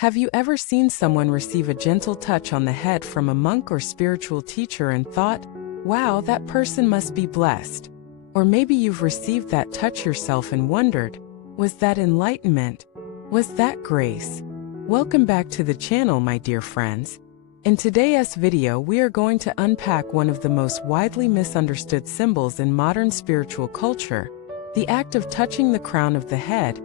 Have you ever seen someone receive a gentle touch on the head from a monk or spiritual teacher and thought, wow, that person must be blessed? Or maybe you've received that touch yourself and wondered, was that enlightenment? Was that grace? Welcome back to the channel, my dear friends. In today's video, we are going to unpack one of the most widely misunderstood symbols in modern spiritual culture, the act of touching the crown of the head,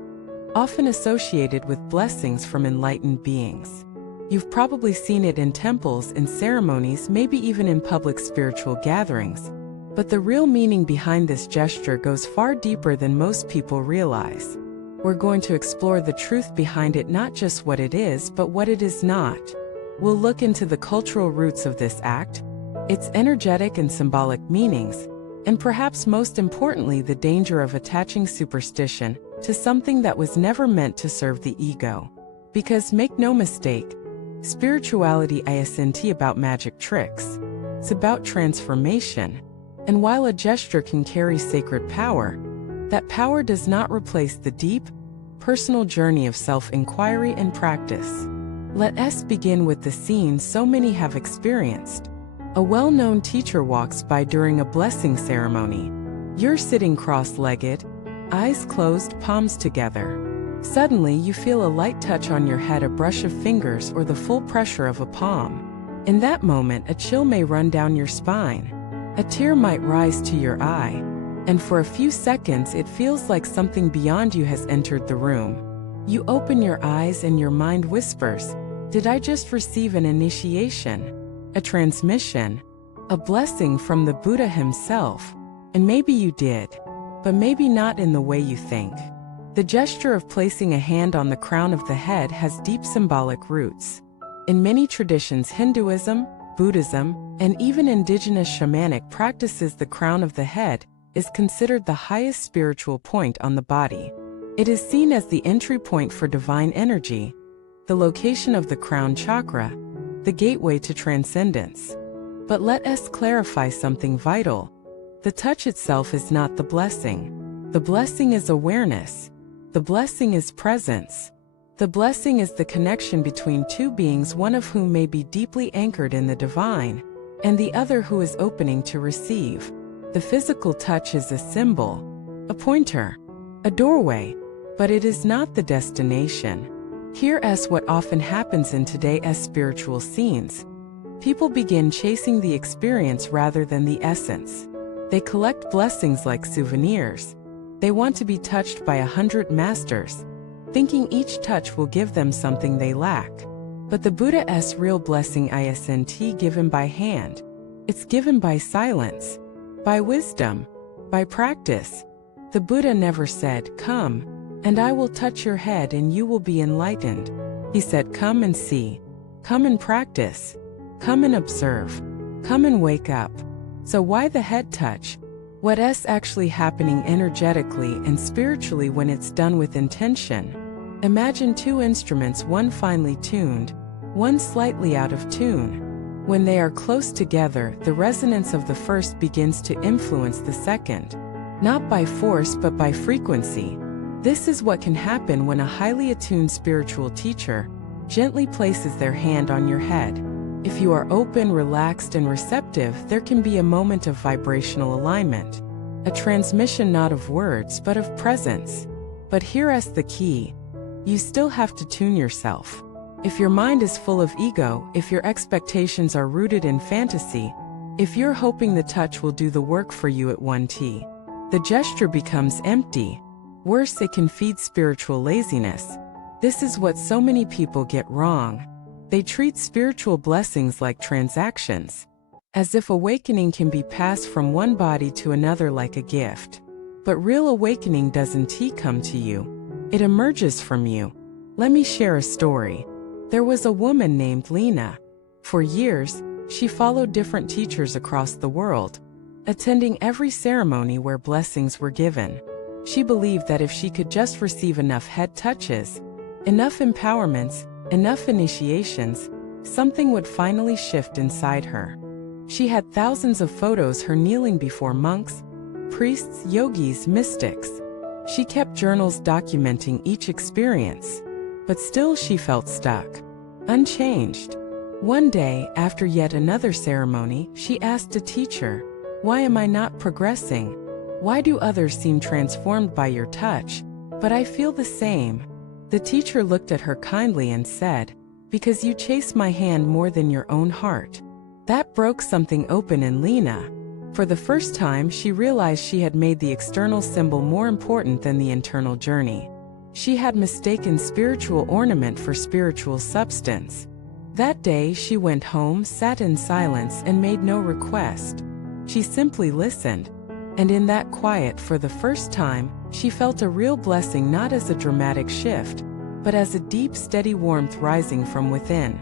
often associated with blessings from enlightened beings. You've probably seen it in temples, in ceremonies, maybe even in public spiritual gatherings. But the real meaning behind this gesture goes far deeper than most people realize. We're going to explore the truth behind it, not just what it is, but what it is not. We'll look into the cultural roots of this act, its energetic and symbolic meanings, and perhaps most importantly, the danger of attaching superstition to something that was never meant to serve the ego. Because make no mistake, spirituality isn't about magic tricks. It's about transformation. And while a gesture can carry sacred power, that power does not replace the deep, personal journey of self-inquiry and practice. Let us begin with the scene so many have experienced. A well-known teacher walks by during a blessing ceremony. You're sitting cross-legged, eyes closed, palms together. Suddenly, you feel a light touch on your head, a brush of fingers, or the full pressure of a palm. In that moment, a chill may run down your spine. A tear might rise to your eye. And for a few seconds, it feels like something beyond you has entered the room. You open your eyes and your mind whispers, "Did I just receive an initiation? A transmission? A blessing from the Buddha himself?" And maybe you did. But maybe not in the way you think. The gesture of placing a hand on the crown of the head has deep symbolic roots. In many traditions, Hinduism, Buddhism, and even indigenous shamanic practices, the crown of the head is considered the highest spiritual point on the body. It is seen as the entry point for divine energy, the location of the crown chakra, the gateway to transcendence. But let us clarify something vital. The touch itself is not the blessing. The blessing is awareness. The blessing is presence. The blessing is the connection between two beings, one of whom may be deeply anchored in the divine, and the other who is opening to receive. The physical touch is a symbol, a pointer, a doorway, but it is not the destination. Here's what often happens in today's spiritual scenes. People begin chasing the experience rather than the essence. They collect blessings like souvenirs. They want to be touched by 100 masters, thinking each touch will give them something they lack. But the Buddha's real blessing isn't given by hand. It's given by silence, by wisdom, by practice. The Buddha never said, "Come, and I will touch your head and you will be enlightened." He said, "Come and see. Come and practice. Come and observe. Come and wake up." So why the head touch? What's actually happening energetically and spiritually when it's done with intention? Imagine two instruments, one finely tuned, one slightly out of tune. When they are close together, the resonance of the first begins to influence the second, not by force but by frequency. This is what can happen when a highly attuned spiritual teacher gently places their hand on your head. If you are open, relaxed, and receptive, there can be a moment of vibrational alignment, a transmission not of words but of presence. But here's the key. You still have to tune yourself. If your mind is full of ego, if your expectations are rooted in fantasy, if you're hoping the touch will do the work for you at 1T, the gesture becomes empty. Worse, it can feed spiritual laziness. This is what so many people get wrong. They treat spiritual blessings like transactions, as if awakening can be passed from one body to another like a gift. But real awakening doesn't come to you. It emerges from you. Let me share a story. There was a woman named Lena. For years, she followed different teachers across the world, attending every ceremony where blessings were given. She believed that if she could just receive enough head touches, enough empowerments, enough initiations, something would finally shift inside her. She had thousands of photos, her kneeling before monks, priests, yogis, mystics. She kept journals documenting each experience. but still she felt stuck, unchanged. One day, after yet another ceremony, she asked a teacher, "Why am I not progressing? Why do others seem transformed by your touch, but I feel the same?" The teacher looked at her kindly and said, "Because you chase my hand more than your own heart." That broke something open in Lena. For the first time, she realized she had made the external symbol more important than the internal journey. She had mistaken spiritual ornament for spiritual substance. That day, she went home, sat in silence, and made no request. She simply listened. And in that quiet, for the first time, she felt a real blessing, not as a dramatic shift, but as a deep, steady warmth rising from within.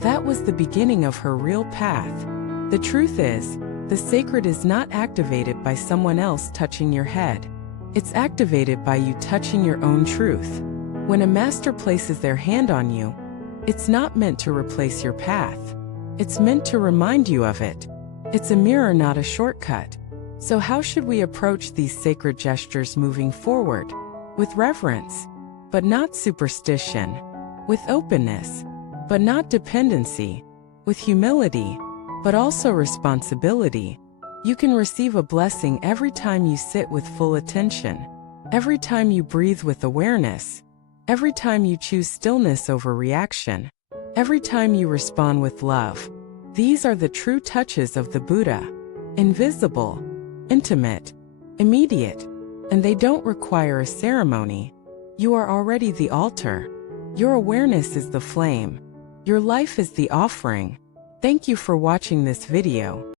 That was the beginning of her real path. The truth is, the sacred is not activated by someone else touching your head. It's activated by you touching your own truth. When a master places their hand on you, it's not meant to replace your path. It's meant to remind you of it. It's a mirror, not a shortcut. So how should we approach these sacred gestures moving forward? With reverence, but not superstition. With openness, but not dependency. With humility, but also responsibility. You can receive a blessing every time you sit with full attention, every time you breathe with awareness, every time you choose stillness over reaction, every time you respond with love. These are the true touches of the Buddha. Invisible, intimate, immediate, and they don't require a ceremony. You are already the altar. Your awareness is the flame. Your life is the offering. Thank you for watching this video.